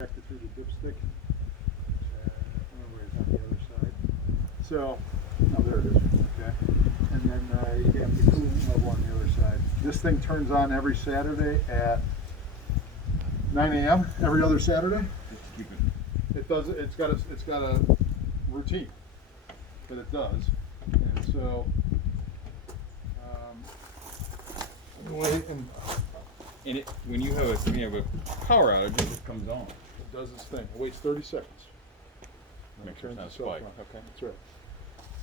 Connected through the dipstick. Where it's on the other side. So, oh, there it is. Okay. And then you have the coolant level on the other side. This thing turns on every Saturday at 9 a.m. every other Saturday. Just to keep it. It does. It's got a routine that it does, and so wait and And it, when you have a power outage, it just comes on. it does its thing. It waits 30 seconds. And Makes it sure it's turns not itself spiked. on. Okay. That's right.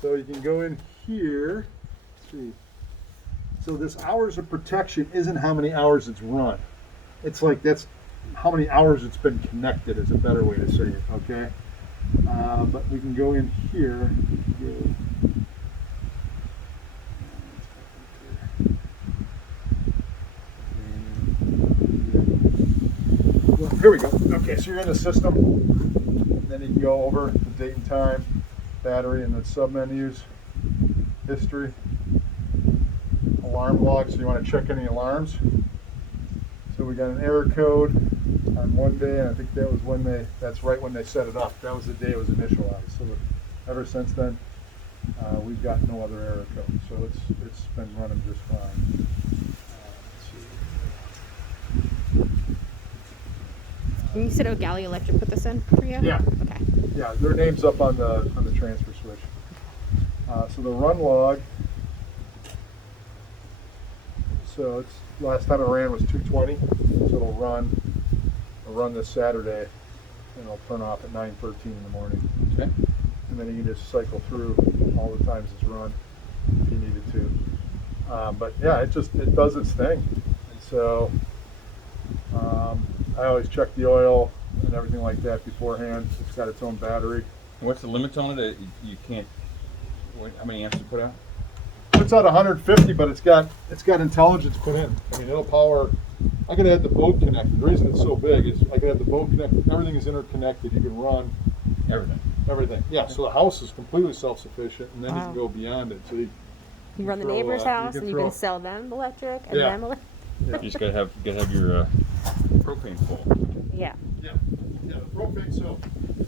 So you can go in here. Let's see. So this hours of protection isn't how many hours it's run. It's like that's how many hours it's been connected is a better way to say it. Okay. But we can go in here. Well, here we go. Okay, so you're in the system. Then you can go over the date and time, battery, and the sub-menus, history, alarm log, so you want to check any alarms. So we got an error code on one day, and I think that was that's right when they set it up. That was the day it was initialized. So ever since then, we've got no other error code. So it's been running just fine. And you said O'Galley Electric put this in for you? Yeah. Okay. Yeah, their name's up on the transfer switch. So the run log. So it's last time it ran was 2:20. So it'll run this Saturday, and it'll turn off at 9:13 in the morning. Okay. And then you can just cycle through all the times it's run if you needed to. But yeah, it does its thing. And so I always check the oil and everything like that beforehand. It's got its own battery. What's the limits on it? You can't. How many amps you put out? Puts out 150, but it's got intelligence put in. I mean, it'll power. I could have the boat connected. The reason it's so big is I could have the boat connected. Everything is interconnected. You can run Everything. Yeah. So the house is completely self-sufficient, and then you Wow. can go beyond it. So you You run the throw, neighbor's you house can and you throw- can sell them electric and Yeah. them electric. Yeah. You just gotta have your propane full. Yeah. Yeah, the propane. So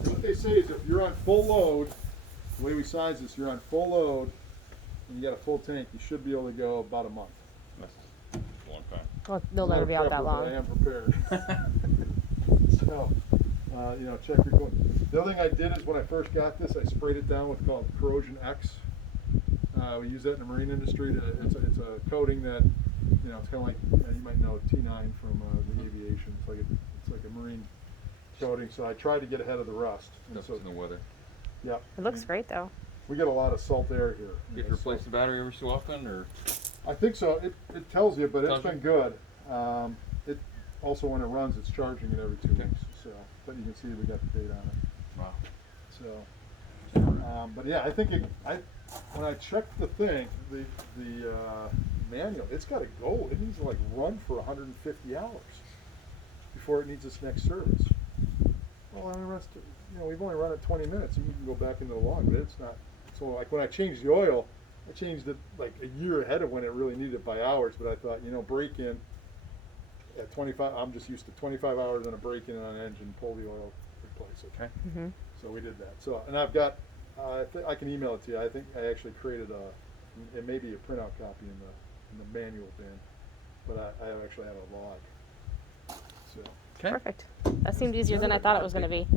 what they say is if you're on full load, the way we size this, you're on full load, and you got a full tank, you should be able to go about a month. That's a long time. Well, they'll I'm not never a be out that prepper, but I long. am prepared. So, check your code. The other thing I did is when I first got this, I sprayed it down with called Corrosion X. We use that in the marine industry. It's a coating that, it's kind of like, you might know T9 from the aviation. It's like a marine coating. So I tried to get ahead of the rust. And Stuff so, in the weather. yeah, It looks great though. we get a lot of salt air here. You have to replace the battery every so often, or I think so. It tells you, but it's Tells you? been good. It also, when it runs, it's charging it every 2 Okay. weeks. So, but you can see we got the date on it. wow. So, but yeah, I think when I checked the thing, the manual, it's got to go. It needs to like run for 150 hours before it needs its next service. Well, the rest, we've only run it 20 minutes, and you can go back into the log, but it's not. So like when I changed the oil, I changed it like a year ahead of when it really needed it by hours. But I thought, break in at 25. I'm just used to 25 hours on a break in on an engine, pull the oil, replace it. Okay. Mm-hmm. So we did that. So, and I've got, I can email it to you. I think I actually created it may be a printout copy in the manual bin, but I actually have a log. So, Okay. Perfect. That seemed easier than I thought it was going to be.